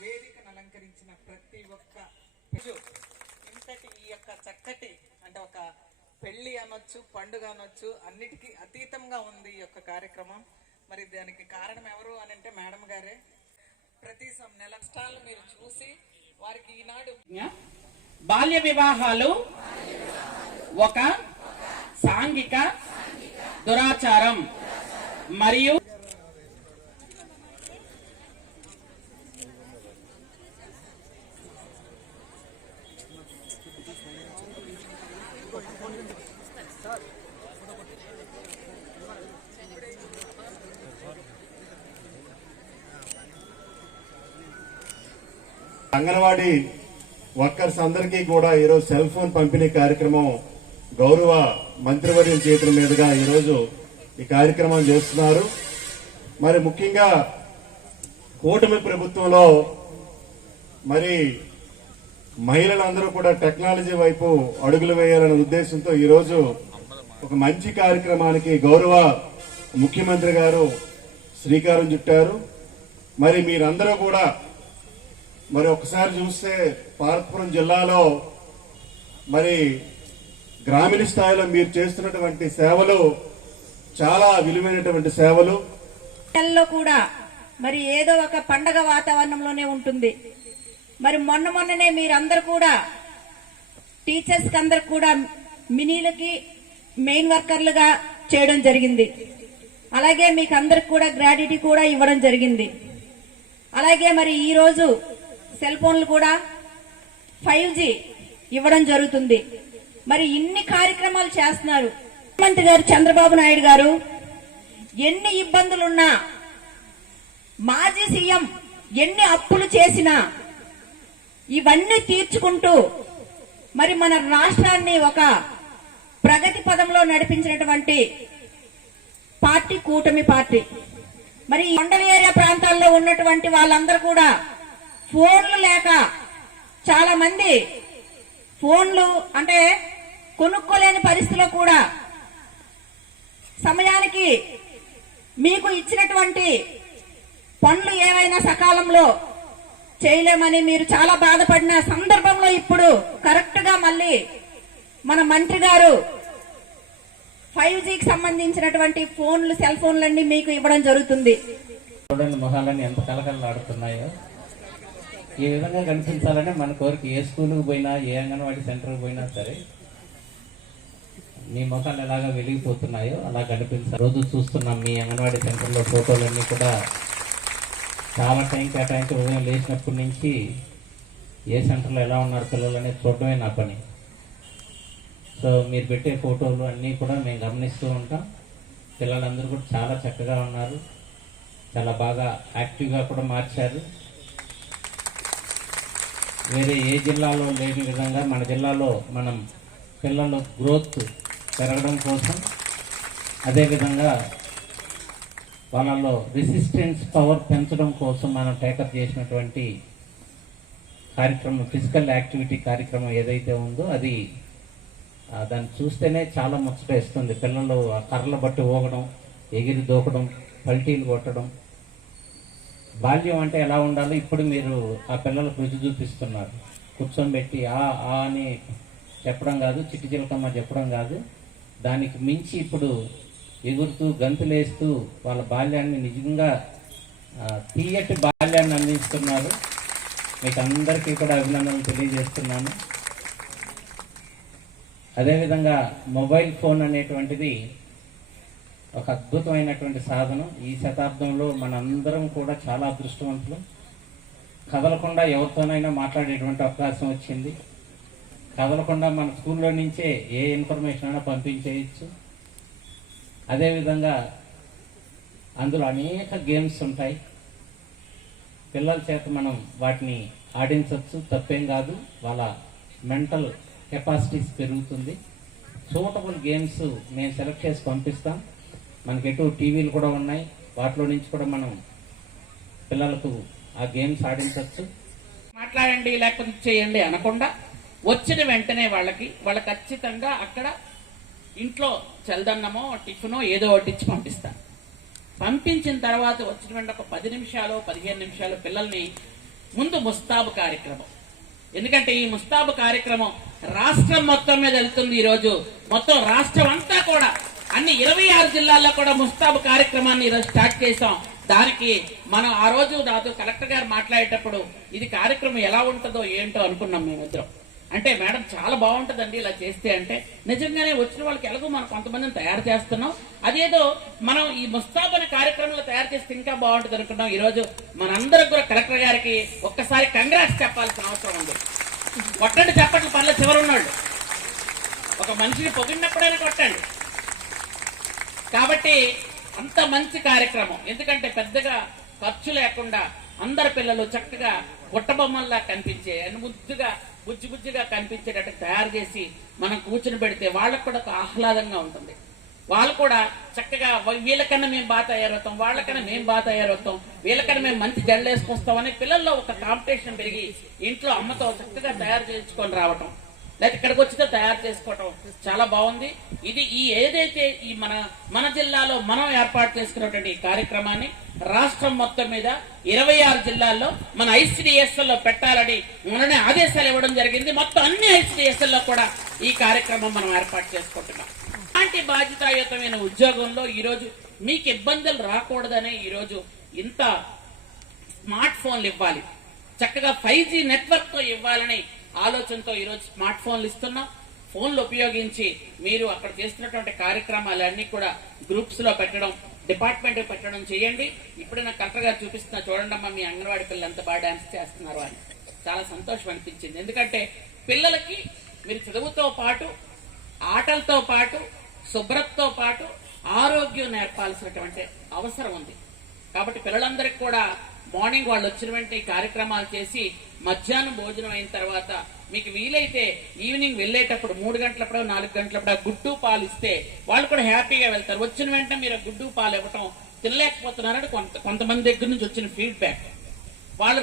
వేదికను అలంకరించిన ప్రతి ఒక్క ఇంతటి ఈ యొక్క చక్కటి అంటే ఒక పెళ్లి అనొచ్చు, పండుగ అనొచ్చు, అన్నిటికీ అతీతంగా ఉంది ఈ యొక్క కార్యక్రమం. మరి దానికి కారణం ఎవరు అని అంటే మేడం గారే. ప్రతి నెల కష్టాలు మీరు చూసి వారికి ఈనాడు బాల్య వివాహాలు ఒక సాంఘిక దురాచారం మరియు అంగన్వాడీ వర్కర్స్ అందరికీ కూడా ఈరోజు సెల్ ఫోన్ పంపిణీ కార్యక్రమం గౌరవ మంత్రివర్యుల చేతుల మీదుగా ఈరోజు ఈ కార్యక్రమం చేస్తున్నారు. మరి ముఖ్యంగా కూటమి ప్రభుత్వంలో మరి మహిళలందరూ కూడా టెక్నాలజీ వైపు అడుగులు వేయాలనే ఉద్దేశంతో ఈరోజు ఒక మంచి కార్యక్రమానికి గౌరవ ముఖ్యమంత్రి గారు శ్రీకారం చుట్టారు. మరి మీరందరూ కూడా మరి ఒకసారి చూస్తే పార్వతీపురం జిల్లాలో మరి గ్రామీణ స్థాయిలో మీరు చేస్తున్నటువంటి సేవలు చాలా విలువైనటువంటి సేవలు. కూడా మరి ఏదో ఒక పండగ వాతావరణంలోనే ఉంటుంది. మరి మొన్ననే మీరందరూ కూడా టీచర్స్ కి అందరు కూడా మినీలకి మెయిన్ వర్కర్లుగా చేయడం జరిగింది. అలాగే మీకు అందరికి కూడా గ్రాడ్యుటీ కూడా ఇవ్వడం జరిగింది. అలాగే మరి ఈ రోజు సెల్ ఫోన్లు కూడా 5G ఇవ్వడం జరుగుతుంది. మరి ఇన్ని కార్యక్రమాలు చేస్తున్నారు. ముఖ్యమంత్రి గారు చంద్రబాబు నాయుడు గారు ఎన్ని ఇబ్బందులున్నా, మాజీ సీఎం ఎన్ని అప్పులు చేసినా ఇవన్నీ తీర్చుకుంటూ మరి మన రాష్ట్రాన్ని ఒక ప్రగతి పదంలో నడిపించినటువంటి పార్టీ కూటమి పార్టీ. మరి మండల ఏరియా ప్రాంతాల్లో ఉన్నటువంటి వాళ్ళందరూ కూడా ఫోన్లు లేక చాలా మంది ఫోన్లు అంటే కొనుక్కోలేని పరిస్థితిలో కూడా సమయానికి మీకు ఇచ్చినటువంటి పనులు ఏవైనా సకాలంలో చేయలేమని మీరు చాలా బాధపడిన సందర్భంలో ఇప్పుడు కరెక్ట్ గా మళ్ళీ మన మంత్రి గారు 5Gకి సంబంధించినటువంటి ఫోన్లు, సెల్ ఫోన్లన్నీ మీకు ఇవ్వడం జరుగుతుంది. చూడండి మొహాలన్నీ ఎంత కలకలలాడుతున్నాయో. ఈ విధంగా కనిపించాలని మన కోరిక. ఏ స్కూల్కి పోయినా, ఏ అంగన్వాడీ సెంటర్కి పోయినా సరే మీ ముఖాలు ఎలాగా వెలిగిపోతున్నాయో అలా కనిపించాలి. రోజు చూస్తున్నాం మీ అంగన్వాడీ సెంటర్లో ఫోటోలన్నీ కూడా చాలా టైం కేటాయించి ఉదయం లేచినప్పటి నుంచి ఏ సెంటర్లో ఎలా ఉన్నారు పిల్లలు అనేది చూడడమే నా పని. సో మీరు పెట్టే ఫోటోలు అన్నీ కూడా మేము గమనిస్తూ ఉంటాం. పిల్లలందరూ కూడా చాలా చక్కగా ఉన్నారు, చాలా బాగా యాక్టివ్గా కూడా మార్చారు. వేరే ఏ జిల్లాలో లేని విధంగా మన జిల్లాలో మనం పిల్లల గ్రోత్ పెరగడం కోసం, అదేవిధంగా వాళ్ళలో రెసిస్టెన్స్ పవర్ పెంచడం కోసం మనం టేకప్ చేసినటువంటి కార్యక్రమం, ఫిజికల్ యాక్టివిటీ కార్యక్రమం ఏదైతే ఉందో అది దాన్ని చూస్తేనే చాలా ముచ్చటేస్తుంది. పిల్లలు ఆ కర్రల బట్టి ఊగడం, ఎగిరి దూకడం, పల్టీలు కొట్టడం. బాల్యం అంటే ఎలా ఉండాలో ఇప్పుడు మీరు ఆ పిల్లలకు రుచి చూపిస్తున్నారు. కూర్చోబెట్టి ఆ అని చెప్పడం కాదు, చిట్టి చిలకమ్మ చెప్పడం కాదు, దానికి మించి ఇప్పుడు ఎగురుతూ గంతులేస్తూ వాళ్ళ బాల్యాన్ని నిజంగా తీయటి బాల్యాన్ని అందిస్తున్నారు. మీకు అందరికీ కూడా అభినందనలు తెలియజేస్తున్నాను. అదేవిధంగా మొబైల్ ఫోన్ అనేటువంటిది ఒక అద్భుతమైనటువంటి సాధనం. ఈ శతాబ్దంలో మనందరం కూడా చాలా అదృష్టవంతులు. కదలకుండా ఎవరితోనైనా మాట్లాడేటువంటి అవకాశం వచ్చింది. కదలకుండా మన స్కూల్లో నుంచే ఏ ఇన్ఫర్మేషన్ అయినా పంపించేయచ్చు. అదేవిధంగా అందులో అనేక గేమ్స్ ఉంటాయి. పిల్లల చేత మనం వాటిని ఆడించవచ్చు, తప్పేం కాదు. వాళ్ళ మెంటల్ కెపాసిటీస్ పెరుగుతుంది. సూటబుల్ గేమ్స్ నేను సెలెక్ట్ చేసి పంపిస్తాం. మనకి ఎటు టీవీలు కూడా ఉన్నాయి, వాటిలో నుంచి కూడా మనం పిల్లలకు ఆ గేమ్స్ ఆడించవచ్చు. మాట్లాడండి లేకపోతే చేయండి అనకుండా వచ్చిన వెంటనే వాళ్ళ ఖచ్చితంగా అక్కడ ఇంట్లో చల్దన్నమో టిఫినో ఏదో ఒకటి ఇచ్చి పంపిస్తారు. పంపించిన తర్వాత వచ్చిన వెంటనే ఒక 10 నిమిషాలు 15 నిమిషాలు పిల్లల్ని ముందు ముస్తాబు కార్యక్రమం, ఎందుకంటే ఈ ముస్తాబు కార్యక్రమం రాష్ట్రం మొత్తం మీద వెళ్తుంది. ఈరోజు మొత్తం రాష్ట్రం అంతా కూడా అన్ని 26 జిల్లాల్లో కూడా ముస్తాబు కార్యక్రమాన్ని ఈరోజు స్టార్ట్ చేశాం. దానికి మనం ఆ రోజు నాతో కలెక్టర్ గారు మాట్లాడేటప్పుడు ఇది కార్యక్రమం ఎలా ఉంటుందో ఏంటో అనుకున్నాం మేమిద్దరం. అంటే మేడం చాలా బాగుంటుందండి ఇలా చేస్తే, అంటే నిజంగానే వచ్చిన వాళ్ళకి ఎలాగో మనం కొంతమందిని తయారు చేస్తున్నాం, అదేదో మనం ఈ ముస్తాబ్ అనే కార్యక్రమంలో తయారు చేస్తే ఇంకా బాగుంటుంది అనుకున్నాం. ఈ రోజు మనందరికి కూడా కలెక్టర్ గారికి ఒక్కసారి కంగ్రాట్స్ చెప్పాల్సిన అవసరం ఉంది. కొట్టండి చెప్పట్లు పనులు చివరున్నాడు, ఒక మనిషిని పొగిడినప్పుడైనా కొట్టండి. కాబట్టి అంత మంచి కార్యక్రమం, ఎందుకంటే పెద్దగా ఖర్చు లేకుండా అందరు పిల్లలు చక్కగా బుట్టబొమ్మల్లా కనిపించే ముద్దుగా బుజ్జిగా కనిపించేటట్టు తయారు చేసి మనం కూర్చుని పెడితే వాళ్ళకు కూడా ఒక ఆహ్లాదంగా ఉంటుంది. వాళ్ళు కూడా చక్కగా వీళ్ళకన్నా మేము బాగా తయారవుతాం, వాళ్ళకన్నా మేము బాగా తయారవుతాం, వీళ్ళకన్నా మేము మంచి జడలు వేసుకొస్తాం అని పిల్లల్లో ఒక కాంపిటీషన్ పెరిగి ఇంట్లో అమ్మతో చక్కగా తయారు చేసుకొని రావటం, లేదా ఇక్కడికి వచ్చితే తయారు చేసుకోవటం చాలా బాగుంది. ఇది ఏదైతే ఈ మన జిల్లాలో మనం ఏర్పాటు చేసుకున్నటువంటి ఈ కార్యక్రమాన్ని రాష్ట్రం మొత్తం మీద 26 జిల్లాల్లో మన ఐసిడిఎస్ఎల్లో పెట్టాలని మొన్ననే ఆదేశాలు ఇవ్వడం జరిగింది. మొత్తం అన్ని ఐసిడిఎస్ఎల్లో కూడా ఈ కార్యక్రమం మనం ఏర్పాటు చేసుకుంటున్నాం. అలాంటి బాధ్యతాయుతమైన ఉద్యోగంలో ఈరోజు మీకు ఇబ్బందులు రాకూడదనే ఈరోజు ఇంత స్మార్ట్ ఫోన్లు ఇవ్వాలి, చక్కగా 5G నెట్వర్క్ తో ఇవ్వాలని ఆలోచనతో ఈరోజు స్మార్ట్ ఫోన్లు ఇస్తున్నాం. ఫోన్లు ఉపయోగించి మీరు అక్కడ చేస్తున్నటువంటి కార్యక్రమాలన్నీ కూడా గ్రూప్స్ లో పెట్టడం, డిపార్ట్మెంట్ పెట్టడం చేయండి. ఇప్పుడు నాకు కలెక్టర్ గారు చూపిస్తున్నా, చూడండి అమ్మా మీ అంగన్వాడీ పిల్లలు ఎంత బాగా డాన్స్ చేస్తున్నారు అని చాలా సంతోషం అనిపించింది. ఎందుకంటే పిల్లలకి మీరు చదువుతో పాటు ఆటలతో పాటు శుభ్రతతో పాటు ఆరోగ్యం నేర్పాల్సినటువంటి అవసరం ఉంది. కాబట్టి పిల్లలందరికీ కూడా మార్నింగ్ వాళ్ళు వచ్చిన వెంటనే కార్యక్రమాలు చేసి మధ్యాహ్నం భోజనం అయిన తర్వాత మీకు వీలైతే ఈవినింగ్ వెళ్ళేటప్పుడు 3 గంటలప్పుడు 4 గంటలప్పుడు గుడ్డు పాలు ఇస్తే వాళ్ళు కూడా హ్యాపీగా వెళ్తారు. వచ్చిన వెంటనే మీరు గుడ్డు పాలు ఇవ్వటం తినలేకపోతున్నారని కొంతమంది దగ్గర నుంచి వచ్చిన ఫీడ్బ్యాక్. వాళ్ళు